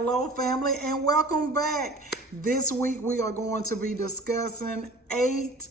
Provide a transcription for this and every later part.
Hello, family, and welcome back. This week we are going to be discussing 8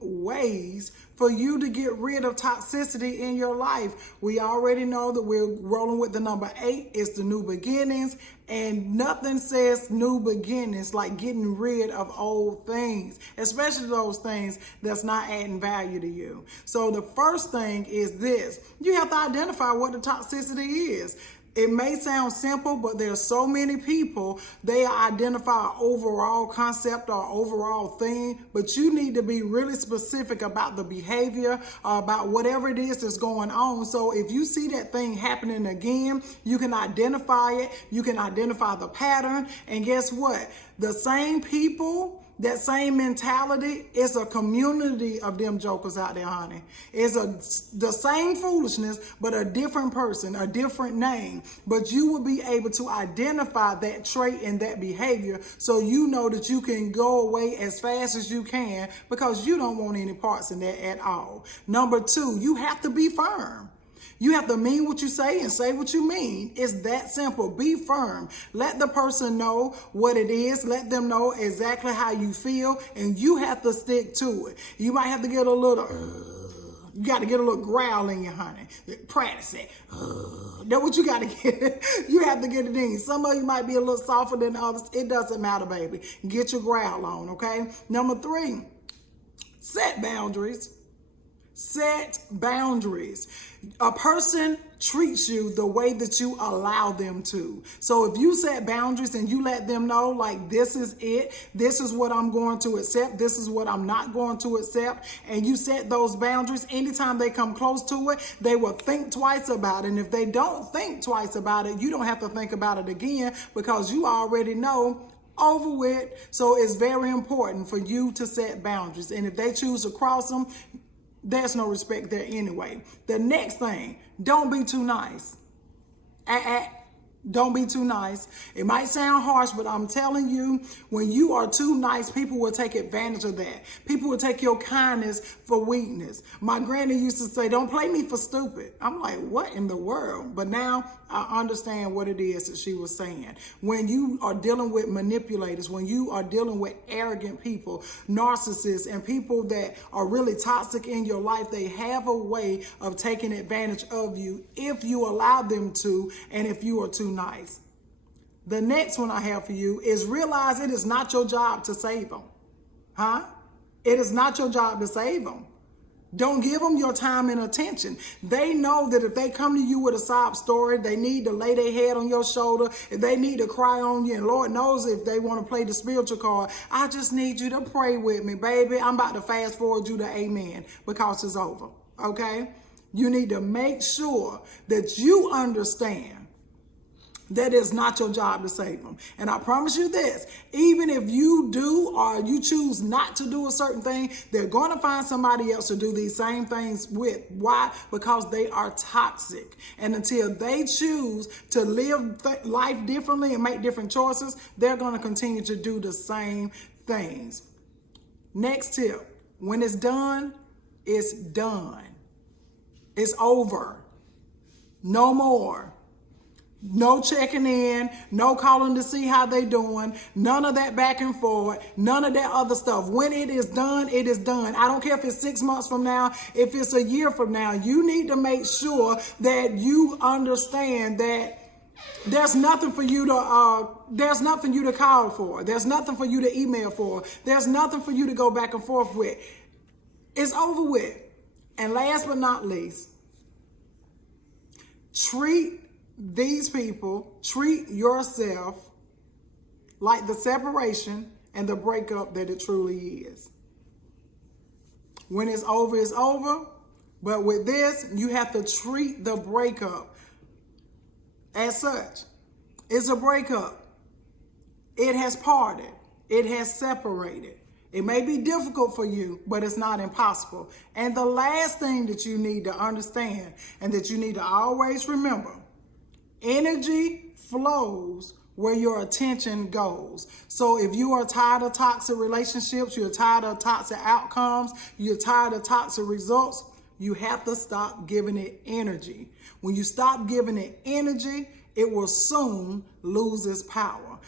ways for you to get rid of toxicity in your life. We already know that we're rolling with the number 8. It's the new beginnings, and nothing says new beginnings like getting rid of old things, especially those things that's not adding value to you. So the first thing is this: you have to identify what the toxicity is. It may sound simple, but there's so many people, they identify an overall concept or overall thing, but you need to be really specific about the behavior, about whatever it is that's going on. So if you see that thing happening again, you can identify it, you can identify the pattern, and guess what? The same people, that same mentality, is a community of them jokers out there, honey. It's the same foolishness, but a different person, a different name. But you will be able to identify that trait and that behavior, so you know that you can go away as fast as you can, because you don't want any parts in that at all. Number 2, you have to be firm. You have to mean what you say and say what you mean. It's that simple. Be firm. Let the person know what it is. Let them know exactly how you feel, and you have to stick to it. You might have to get a little, you got to get a little growl in you, honey. Practice it. That's what you got to get. You have to get it in. Some of you might be a little softer than others. It doesn't matter, baby. Get your growl on, okay? Number 3, set boundaries. Set boundaries. A person treats you the way that you allow them to. So if you set boundaries and you let them know, like, this is it, this is what I'm going to accept, this is what I'm not going to accept, and you set those boundaries, anytime they come close to it, they will think twice about it. And if they don't think twice about it, you don't have to think about it again, because you already know over with. So it's very important for you to set boundaries. And if they choose to cross them, there's no respect there anyway. The next thing, don't be too nice. Don't be too nice. It might sound harsh, but I'm telling you, when you are too nice, people will take advantage of that. People will take your kindness for weakness. My granny used to say, don't play me for stupid. I'm like, what in the world? But now I understand what it is that she was saying. When you are dealing with manipulators, when you are dealing with arrogant people, narcissists, and people that are really toxic in your life, they have a way of taking advantage of you if you allow them to, and if you are too nice. The next one I have for you is realize it is not your job to save them. It is not your job to save them. Don't give them your time and attention. They know that if they come to you with a sob story, they need to lay their head on your shoulder, if they need to cry on you, and Lord knows if they want to play the spiritual card, I just need you to pray with me, baby. I'm about to fast forward you to amen, because it's over, okay? You need to make sure that you understand that is not your job to save them. And I promise you this, even if you do or you choose not to do a certain thing, they're going to find somebody else to do these same things with. Why? Because they are toxic. And until they choose to live life differently and make different choices, they're going to continue to do the same things. Next tip, when it's done, it's done. It's over. No more. No checking in, no calling to see how they doing, none of that back and forth, none of that other stuff. When it is done, it is done. I don't care if it's 6 months from now, if it's a year from now. You need to make sure that you understand that there's nothing for you to call for. There's nothing for you to email for. There's nothing for you to go back and forth with. It's over with. And last but not least, treat yourself like the separation and the breakup that it truly is. When it's over, it's over. But with this, you have to treat the breakup as such. It's a breakup. It has parted. It has separated. It may be difficult for you, but it's not impossible. And the last thing that you need to understand and that you need to always remember, energy flows where your attention goes. So if you are tired of toxic relationships, you're tired of toxic outcomes, you're tired of toxic results, you have to stop giving it energy. When you stop giving it energy, it will soon lose its power.